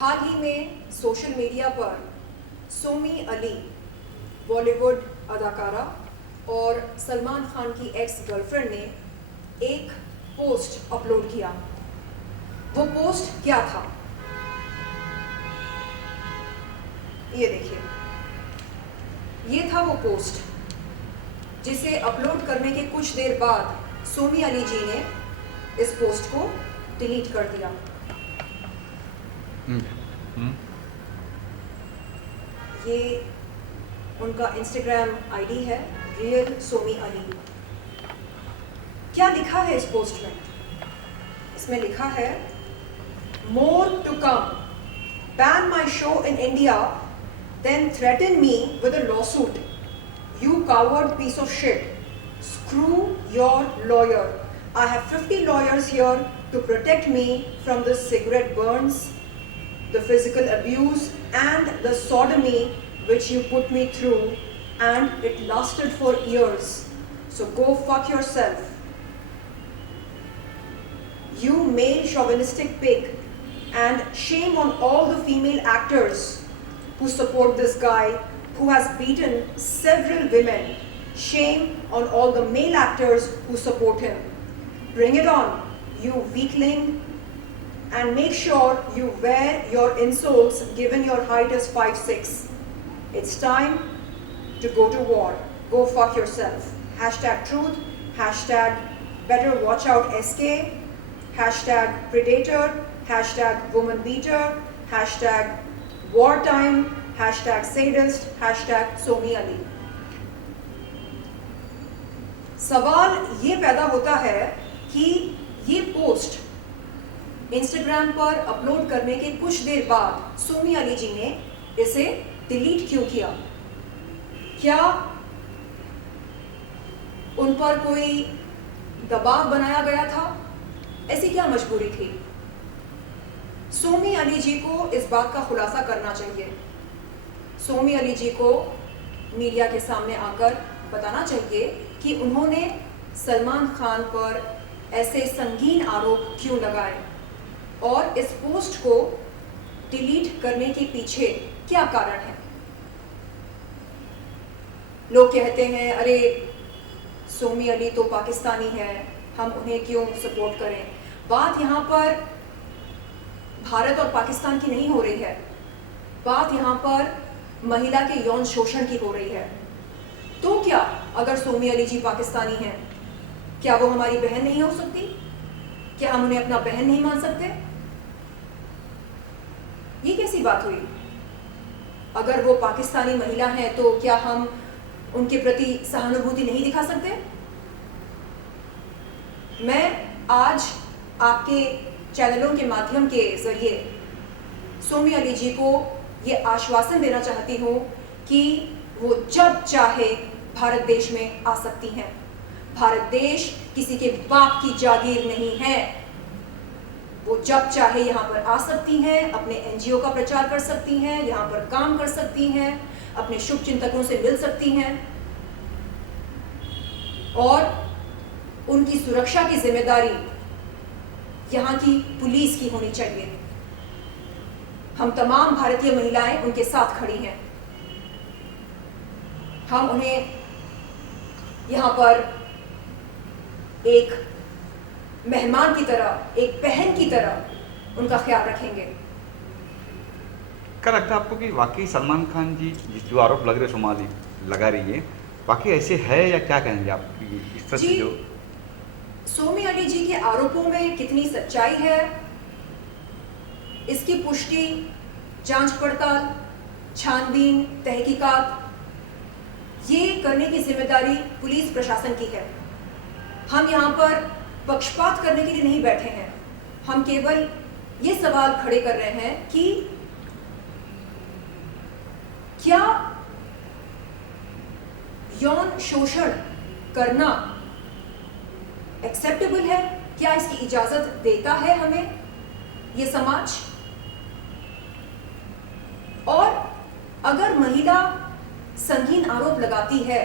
हाल ही में social media पर सोमी अली, बॉलीवुड अदाकारा और सलमान खान की एक्स गर्लफ्रेंड ने एक पोस्ट अपलोड किया। वो पोस्ट क्या था, ये देखिए। ये था वो पोस्ट जिसे अपलोड करने के कुछ देर बाद सोमी अली जी ने इस पोस्ट को डिलीट कर दिया। ये उनका इंस्टाग्राम आईडी है, रियल सोमी अली। क्या लिखा है इस पोस्ट में? इसमें लिखा है, more to come, ban my show in India, then threaten me with a lawsuit, you coward piece of shit, screw your lawyer, I have 50 lawyers here to protect me from the cigarette burns, the physical abuse and the sodomy which you put me through, and it lasted for years, so go fuck yourself, you male chauvinistic pig, and shame on all the female actors who support this guy who has beaten several women, shame on all the male actors who support him, bring it on, you weakling, and make sure you wear your insoles given your height is 5'6". It's time to go to war. Go fuck yourself. Hashtag truth. Hashtag better watch out SK. Hashtag predator. Hashtag woman beater. Hashtag wartime. Hashtag sadist. Hashtag Somi Ali. सवाल ये पैदा होता है कि ये post Instagram पर upload करने के कुछ देर बाद सोमी अली जी ने इसे डिलीट क्यों किया? क्या उन पर कोई दबाव बनाया गया था? ऐसी क्या मजबूरी थी? सोमी अली जी को इस बात का खुलासा करना चाहिए। सोमी अली जी को मीडिया के सामने आकर बताना चाहिए कि उन्होंने सलमान खान पर ऐसे संगीन आरोप क्यों लगाए और इस पोस्ट को डिलीट करने के पीछे क्या कारण है। लोग कहते हैं, अरे सोमी अली तो पाकिस्तानी है, हम उन्हें क्यों सपोर्ट करें। बात यहाँ पर भारत और पाकिस्तान की नहीं हो रही है, बात यहाँ पर महिला के यौन शोषण की हो रही है। तो क्या अगर सोमी अली जी पाकिस्तानी हैं, क्या वो हमारी बहन नहीं हो सकती? क्या हम उन्हें अपना बहन नहीं मान सकते? ये कैसी बात हुई? अगर वो पाकिस्तानी महिला हैं तो क्या हम उनके प्रति सहानुभूति नहीं दिखा सकते? मैं आज आपके चैनलों के माध्यम के जरिए सोमी अली जी को ये आश्वासन देना चाहती हूँ कि वो जब चाहे भारत देश में आ सकती हैं। भारत देश किसी के बाप की जागीर नहीं है। वो जब चाहे यहाँ पर आ सकती हैं, अपने एनजीओ का प्रचार कर सकती हैं, यहाँ पर काम कर सकती हैं, अपने शुभ चिंतकों से मिल सकती हैं और उनकी सुरक्षा की जिम्मेदारी यहाँ की पुलिस की होनी चाहिए। हम तमाम भारतीय महिलाएं उनके साथ खड़ी हैं। हम उन्हें यहाँ पर एक मेहमान की तरह, एक बहन की तरह उनका ख्याल रखेंगे। क्या लगता है आपको कि वाकई सलमान खान जी जो आरोप लग रहे सोमाली लगा रही है, वाकई ऐसे है या क्या कहेंगे आप इस तरह से? जो सोमी अली जी के आरोपों में कितनी सच्चाई है, इसकी पुष्टि, जांच पड़ताल, छानबीन, तहकीकात, ये करने की जिम्मेदारी पुलिस प्रशासन की है। हम यहाँ पर पक्षपात करने के लिए नहीं बैठे हैं। हम केवल ये सवाल खड़े कर रहे हैं कि क्या यौन शोषण करना एक्सेप्टेबल है? क्या इसकी इजाजत देता है हमें ये समाज? और अगर महिला संगीन आरोप लगाती है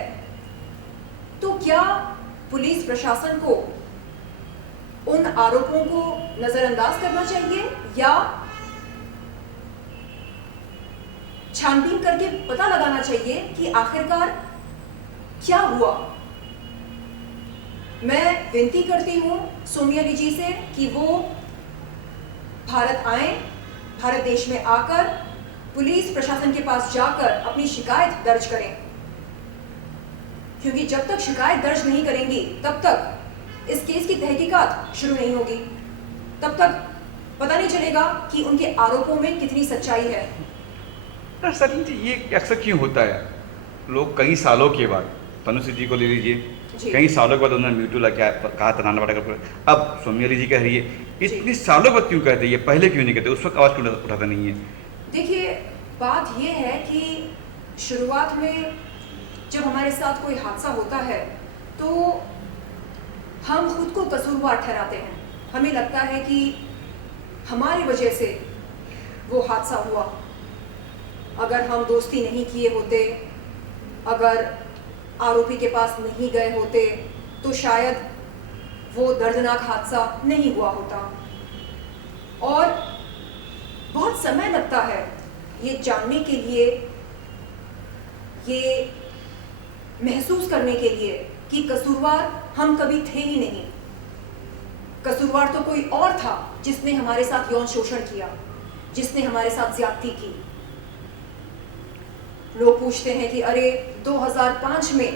तो क्या पुलिस प्रशासन को उन आरोपों को नजरअंदाज करना चाहिए या छानबीन करके पता लगाना चाहिए कि आखिरकार क्या हुआ। मैं विनती करती हूँ सोमियाली जी से कि वो भारत आए, भारत देश में आकर पुलिस प्रशासन के पास जाकर अपनी शिकायत दर्ज करें, क्योंकि जब तक शिकायत दर्ज नहीं करेंगी तब तक इस केस की तहकीकात शुरू नहीं होगी, तब तक पता नहीं चलेगा कि उनके आरोपों में कितनी सच्चाई है। सर जी, ये अक्सर क्यों होता है? लोग कई सालों के बाद, तनुश्री जी को ले लीजिए, कई सालों के बाद उन्होंने मीटू ला क्या कहा था, नाना पाटेकर पर, अब सोमियाली जी कह रही है, इतनी सालों बाद क्यों कहते हैं? पहले क्यों नहीं कहते? उस वक्त आवाज़ क्यों उठाता नहीं है? देखिए, बात यह है कि शुरुआत में जब हमारे साथ कोई हादसा होता है तो हम खुद को कसूरवार ठहराते हैं। हमें लगता है कि हमारी वजह से वो हादसा हुआ। अगर हम दोस्ती नहीं किए होते, अगर आरोपी के पास नहीं गए होते, तो शायद वो दर्दनाक हादसा नहीं हुआ होता। और बहुत समय लगता है ये जानने के लिए, ये महसूस करने के लिए कि कसूरवार हम कभी थे ही नहीं। कसूरवार तो कोई और था जिसने हमारे साथ यौन शोषण किया, जिसने हमारे साथ ज्यादती की। लोग पूछते हैं कि अरे 2005 में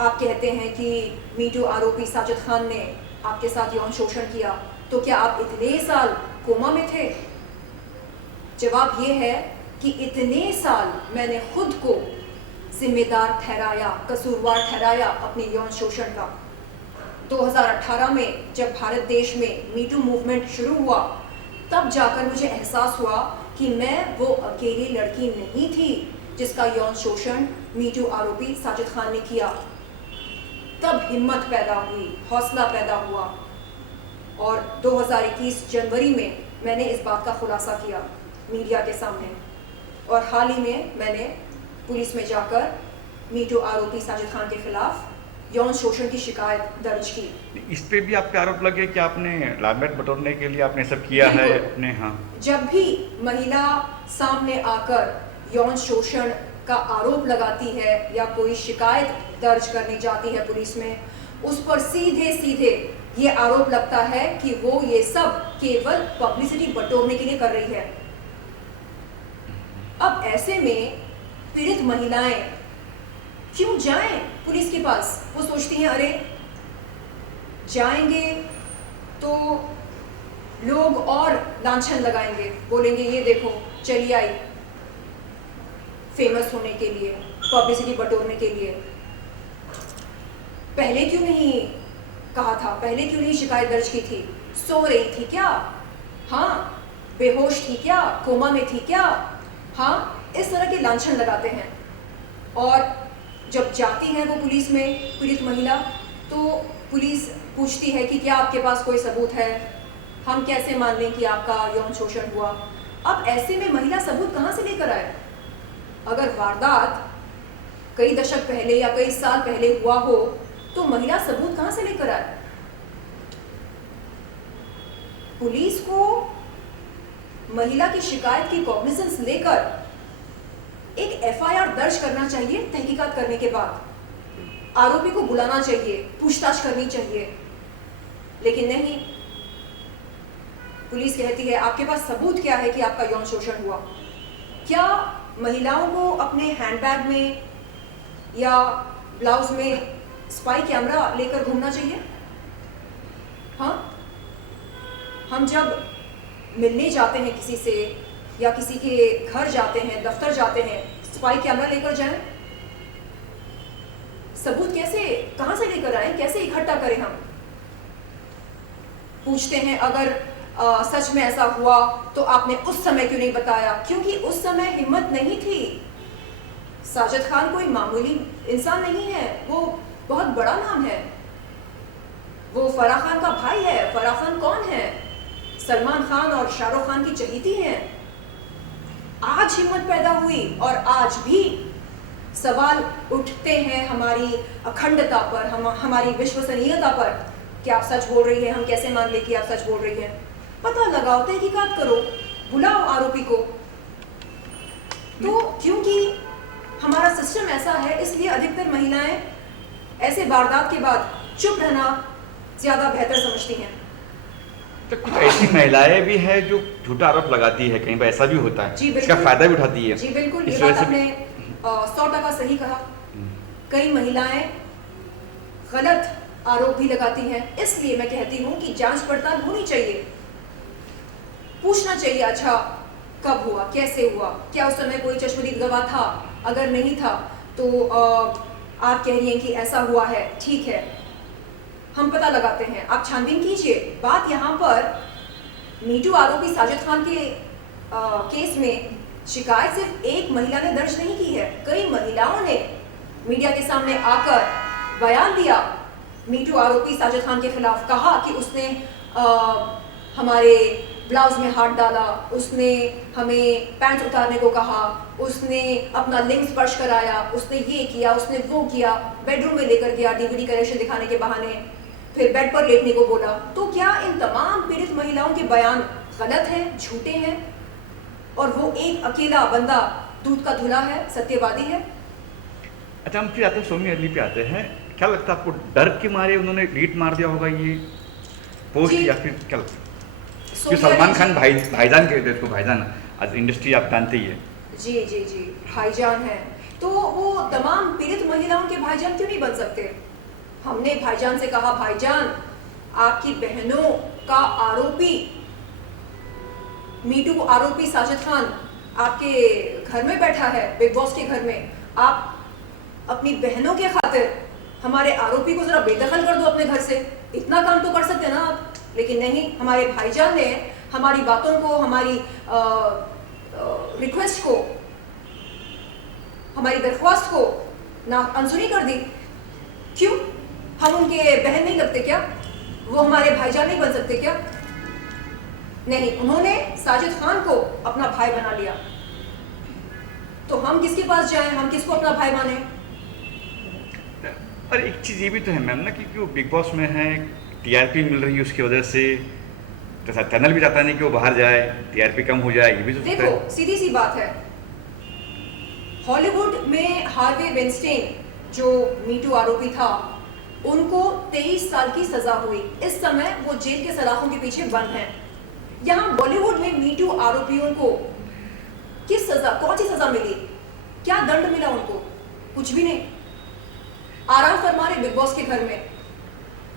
आप कहते हैं कि मीटू आरोपी साजिद खान ने आपके साथ यौन शोषण किया, तो क्या आप इतने साल कोमा में थे? जवाब यह है कि इतने साल मैंने खुद को जिम्मेदार ठहराया, कसूरवार ठहराया अपने यौन शोषण का। 2018 में जब भारत देश में मीटू मूवमेंट शुरू हुआ, तब जाकर मुझे एहसास हुआ कि मैं वो अकेली लड़की नहीं थी जिसका यौन शोषण मीटू आरोपी साजिद खान ने किया। तब हिम्मत पैदा हुई, हौसला पैदा हुआ, और 2021 जनवरी में मैंने इस बात का खुलासा किया मीडिया के सामने। और हाल ही में मैंने पुलिस में जाकर मीटू आरोपी साजिद खान के खिलाफ यौन शोषण की शिकायत दर्ज की। इस पे भी आपके आरोप लगे कि आपने लाइमलाइट बटोरने के लिए आपने सब किया है अपने? हाँ, जब भी महिला सामने आकर यौन शोषण का आरोप लगाती है या कोई शिकायत दर्ज करने जाती है पुलिस में, उस पर सीधे सीधे ये आरोप लगता है कि वो ये सब केवल पब्लिसिटी बटोरने के लिए कर रही है। अब ऐसे में पीड़ित महिलाएं क्यों जाएं पुलिस के पास? वो सोचती हैं अरे जाएंगे तो लोग और लांछन लगाएंगे, बोलेंगे ये देखो चली आई फेमस होने के लिए, पब्लिसिटी बटोरने के लिए। पहले क्यों नहीं कहा था? पहले क्यों नहीं शिकायत दर्ज की थी? सो रही थी क्या? हाँ, बेहोश थी क्या? कोमा में थी क्या? हाँ, इस तरह के लांछन लगाते हैं। और जब जाती है वो पुलिस में पीड़ित महिला, तो पुलिस पूछती है कि क्या आपके पास कोई सबूत है? हम कैसे मान लें कि आपका यौन शोषण हुआ? अब ऐसे में महिला सबूत कहाँ से लेकर आए? अगर वारदात कई दशक पहले या कई साल पहले हुआ हो, तो महिला सबूत कहाँ से लेकर आए? पुलिस को महिला की शिकायत की कॉग्निजेंस लेकर एक एफआईआर दर्ज करना चाहिए। तहकीकात करने के बाद आरोपी को बुलाना चाहिए, पूछताछ करनी चाहिए, लेकिन नहीं। पुलिस कहती है आपके पास सबूत क्या है कि आपका यौन शोषण हुआ? क्या महिलाओं को अपने हैंडबैग में या ब्लाउज में स्पाई कैमरा लेकर घूमना चाहिए? हाँ, हम जब मिलने जाते हैं किसी से या किसी के घर जाते हैं, दफ्तर जाते हैं, स्पाई कैमरा लेकर जाएं? सबूत कैसे, कहां से लेकर आए? कैसे इकट्ठा करें? हम पूछते हैं अगर सच में ऐसा हुआ तो आपने उस समय क्यों नहीं बताया? क्योंकि उस समय हिम्मत नहीं थी। साजिद खान कोई मामूली इंसान नहीं है, वो बहुत बड़ा नाम है। वो फराह खान का भाई है। फराह खान कौन है? सलमान खान और शाहरुख खान की चहेती हैं। आज हिम्मत पैदा हुई और आज भी सवाल उठते हैं हमारी अखंडता पर, हमारी विश्वसनीयता पर कि आप सच बोल रही है। हम कैसे मान ले कि आप सच बोल रही है? पता लगाओ, तहकीकात करो, बुलाओ आरोपी को। तो क्योंकि हमारा सिस्टम ऐसा है, इसलिए अधिकतर महिलाएं ऐसे वारदात के बाद चुप रहना ज्यादा बेहतर समझती हैं। तो कुछ ऐसी महिलाएं भी हैं जो झूठा आरोप लगाती है, कहीं पर ऐसा भी होता है, जी इसका बिल्कुल, फायदा भी उठाती है। जी बिल्कुल, ये इस बात वजह से आपने 100% सही कहा। हम्म, कई महिलाएं गलत आरोप भी लगाती हैं, इसलिए मैं कहती हूँ कि जांच पड़ताल होनी चाहिए, पूछना चाहिए अच्छा कब हुआ, कैसे हुआ, क्या उस समय कोई चश्मदीद गवाह था, अगर नहीं था तो आप कह रही हैं कि ऐसा हुआ है, ठीक है, हम पता लगाते हैं, आप छानबीन कीजिए। बात यहाँ पर मीटू आरोपी साजिद खान के केस में शिकायत सिर्फ एक महिला ने दर्ज नहीं की है, कई महिलाओं ने मीडिया के सामने आकर बयान दिया मीटू आरोपी साजिद खान के खिलाफ, कहा कि उसने हमारे ब्लाउज में हाथ डाला, उसने हमें पैंट उतारने को कहा, उसने अपना लिंग स्पर्श कराया, उसने ये किया, उसने वो किया, बेडरूम में लेकर गया डीवीडी कलेक्शन दिखाने के बहाने, फिर बेड पर लेटने को बोला। तो क्या इन तमाम पीड़ित महिलाओं के बयान गलत हैं, झूठे हैं, और वो एक अकेला बंदा दूध का धुला है, सत्यवादी है? अच्छा, हम फिर आते हैं सोमी अली पे आते हैं। क्या लगता है आपको, डर के मारे उन्होंने डिलीट मार दिया होगा ये पोस्ट, जी। या फिर क्या लगता है? सो कि सलमान खान भाईजान कहते हैं इसको, भाईजान आज इंडस्ट्री आप जानते ही है। जी जी जी, भाईजान है, तो वो तमाम पीड़ित महिलाओं के भाईजान क्यों नहीं बन सकते? हमने भाईजान से कहा, भाईजान आपकी बहनों का आरोपी मीटू आरोपी साजिद खान आपके घर में बैठा है, बिग बॉस के घर में, आप अपनी बहनों के खातिर हमारे आरोपी को जरा बेदखल कर दो अपने घर से, इतना काम तो कर सकते हैं ना आप। लेकिन नहीं, हमारे भाईजान ने हमारी बातों को, हमारी रिक्वेस्ट को, हमारी दरख्वास्त को ना अनसुनी कर दी। क्यों? हम उनके बहन नहीं लगते क्या? वो हमारे भाईजान नहीं बन सकते क्या? नहीं, उन्होंने साजिद खान को अपना भाई बना लिया, तो हम किसके पास जाएं, हम किसको अपना भाई माने? और एक चीज़ ये भी तो है मैम ना, कि वो बिग बॉस में है, टीआरपी मिल रही है उसकी वजह से, तो चैनल भी चाहता नहीं कि वो बाहर जाए, टीआरपी कम हो जाए, ये भी तो सोचता देखो, है। सीधी सी बात है, हॉलीवुड में हार्वे वेनस्टेन जो मीटू आरोपी था, उनको 23 साल की सजा हुई, इस समय वो जेल के सलाखों के पीछे बंद हैं। यहाँ बॉलीवुड में मीटू आरोपियों को किस सजा, कौन सी सजा मिली, क्या दंड मिला उनको? कुछ भी नहीं, आराम फरमा रहे बिग बॉस के घर में,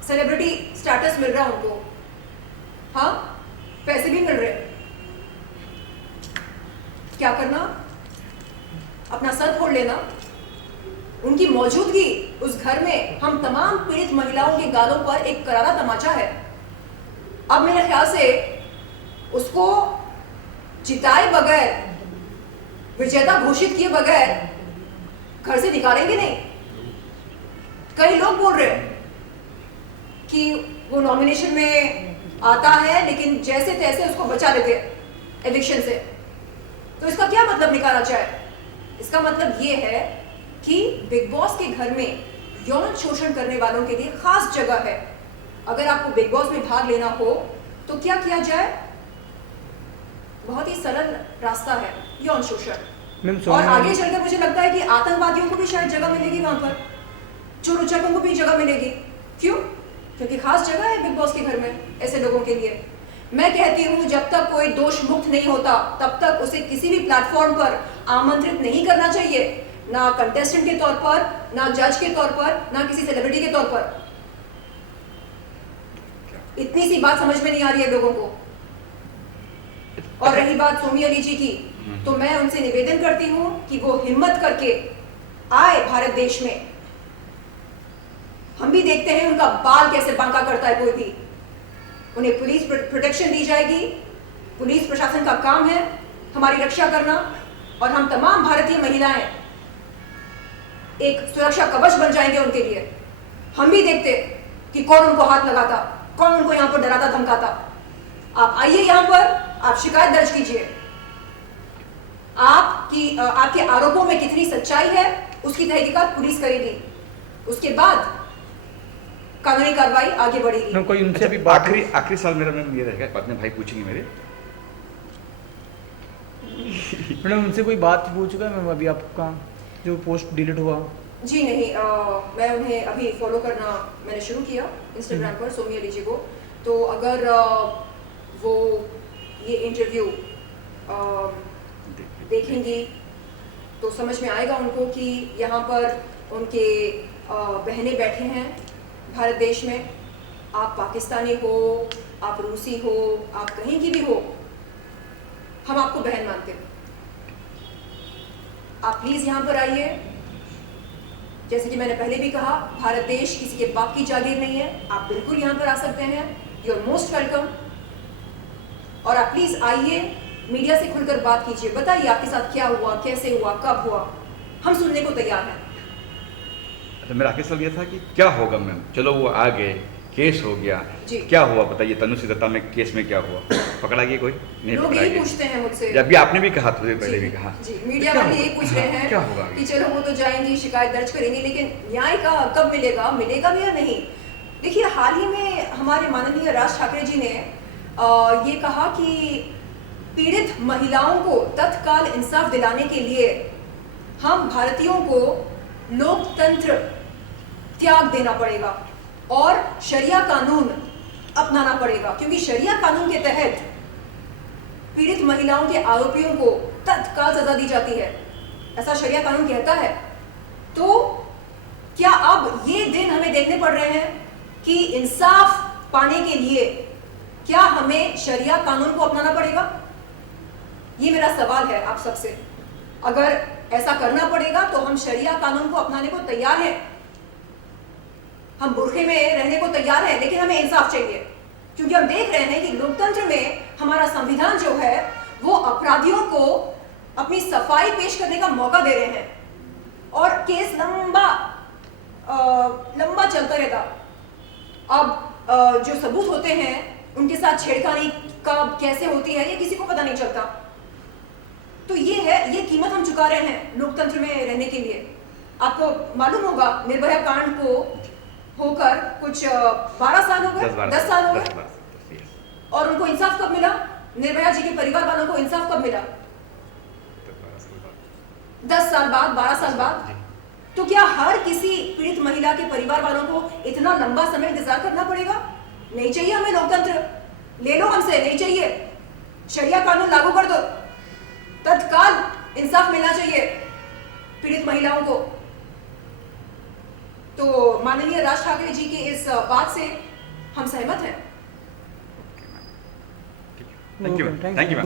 सेलिब्रिटी स्टेटस मिल रहा उनको, हाँ, पैसे भी मिल रहे। क्या करना? अपना सर फोड़ लेना। उनकी मौजूदगी उस घर में हम तमाम पीड़ित महिलाओं के गालों पर एक करारा तमाचा है। अब मेरे ख्याल से उसको जिताए बगैर, विजेता घोषित किए बगैर घर से निकालेंगे नहीं। कई लोग बोल रहे हैं कि वो नॉमिनेशन में आता है, लेकिन जैसे तैसे उसको बचा लेते एविक्शन से। तो इसका क्या मतलब निकाला जाए? इसका मतलब ये है कि बिग बॉस के घर में यौन शोषण करने वालों के लिए खास जगह है। अगर आपको बिग बॉस में भाग लेना हो तो क्या किया जाए? बहुत ही सरल रास्ता है, यौन शोषण। और आगे चलकर मुझे लगता है कि आतंकवादियों को भी शायद जगह मिलेगी, वहां पर चोर उचक्कों को भी जगह मिलेगी। क्यों? क्योंकि खास जगह है बिग बॉस के घर में ऐसे लोगों के लिए। मैं कहती हूँ, जब तक कोई दोष मुक्त नहीं होता तब तक उसे किसी भी प्लेटफॉर्म पर आमंत्रित नहीं करना चाहिए, ना कंटेस्टेंट के तौर पर, ना जज के तौर पर, ना किसी सेलिब्रिटी के तौर पर। इतनी सी बात समझ में नहीं आ रही है लोगों को। और रही बात सोमी अली जी की, तो मैं उनसे निवेदन करती हूँ कि वो हिम्मत करके आए भारत देश में। हम भी देखते हैं उनका बाल कैसे बांका करता है कोई भी। उन्हें पुलिस प्रोटेक्शन दी जाएगी। पुलिस प्रशासन का काम है हमारी रक्षा करना, और हम तमाम भारतीय महिलाएं एक सुरक्षा कवच बन जाएंगे उनके लिए। हम भी देखते कि कौन उनको हाथ लगाता, कौन उनको यहाँ पर डराता धमकाता। आप आइए यहाँ पर, आप शिकायत दर्ज कीजिए। आपके आरोपों में कितनी सच्चाई है उसकी तहकीकात पुलिस करेगी, उसके बाद कानूनी कार्रवाई आगे बढ़ेगी। कोई उनसे भी आखिरी सवाल मेरा मैम ये रहेगा, बाद में भाई पूछेंगे मेरे। मैडम उनसे कोई बात हो चुका है मैम अभी आपका जो पोस्ट डिलीट हुआ? जी नहीं, मैं उन्हें अभी फॉलो करना मैंने शुरू किया इंस्टाग्राम पर, सोमी अली जी को। तो अगर वो ये इंटरव्यू देखेंगी तो समझ में आएगा उनको कि यहाँ पर उनके बहनें बैठी हैं भारत देश में। आप पाकिस्तानी हो, आप रूसी हो, आप कहीं की भी हो, हम आपको बहन मानते हैं। आप प्लीज़ यहाँ पर आइए। जैसे कि मैंने पहले भी कहा, भारत देश किसी के बाप की जागीर नहीं है। आप बिल्कुल यहाँ पर आ सकते हैं, यू आर मोस्ट वेलकम। और आप प्लीज़ आइए, मीडिया से खुलकर बात कीजिए, बताइए आपके साथ क्या हुआ, कैसे हुआ, कब हुआ, हम सुनने को तैयार हैं। अच्छा, मेरा आखिर सवाल ये था कि क्या होगा मैम, चलो वो आ गए, केस हो गया, जी। क्या हुआ बताइए, तनुश्री दत्ता में केस में क्या हुआ, पकड़ा गया कोई? नहीं लोग पकड़ा यही गया। पूछते हैं मुझसे। अभी आपने भी कहा, थोड़ी पहले भी कहा। जी, मीडिया तो क्या वाले होगा? यही पूछ रहे हाँ, हैं क्या होगा आगे? कि चलो वो तो जाएंगी, शिकायत दर्ज करेंगी, लेकिन न्याय का कब मिलेगा, मिलेगा भी या नहीं। देखिए, हाल ही में हमारे माननीय राज ठाकरे जी ने ये कहा कि पीड़ित महिलाओं को तत्काल इंसाफ दिलाने के लिए हम भारतीयों को लोकतंत्र त्याग देना पड़ेगा और शरिया कानून अपनाना पड़ेगा, क्योंकि शरिया कानून के तहत पीड़ित महिलाओं के आरोपियों को तत्काल सजा दी जाती है, ऐसा शरिया कानून कहता है। तो क्या अब ये दिन हमें देखने पड़ रहे हैं कि इंसाफ पाने के लिए क्या हमें शरिया कानून को अपनाना पड़ेगा? ये मेरा सवाल है आप सबसे। अगर ऐसा करना पड़ेगा तो हम शरिया कानून को अपनाने को तैयार हैं, हम बुरखे में रहने को तैयार हैं, लेकिन हमें इंसाफ चाहिए, क्योंकि हम देख रहे हैं कि लोकतंत्र में हमारा संविधान जो है वो अपराधियों को अपनी सफाई पेश करने का मौका दे रहे हैं और केस लंबा चलता रहता। अब जो सबूत होते हैं उनके साथ छेड़खानी कब कैसे होती है ये किसी को पता नहीं चलता। तो ये कीमत हम चुका रहे हैं लोकतंत्र में रहने के लिए। आपको मालूम होगा, निर्भया कांड को होकर कुछ 12 साल हो गए, 10 साल हो गए, और उनको इंसाफ कब मिला? निर्भया जी के परिवार वालों को इंसाफ कब मिला? 10 साल बाद, 12 साल बाद। तो क्या हर किसी पीड़ित महिला के परिवार वालों को इतना लंबा समय इंतजार करना पड़ेगा? नहीं चाहिए हमें लोकतंत्र, ले लो हमसे, नहीं चाहिए। शरिया कानून लागू कर दो, तत्काल इंसाफ मिलना चाहिए पीड़ित महिलाओं को। तो माननीय राज ठाकरे जी की इस बात से हम सहमत हैं। Thank you.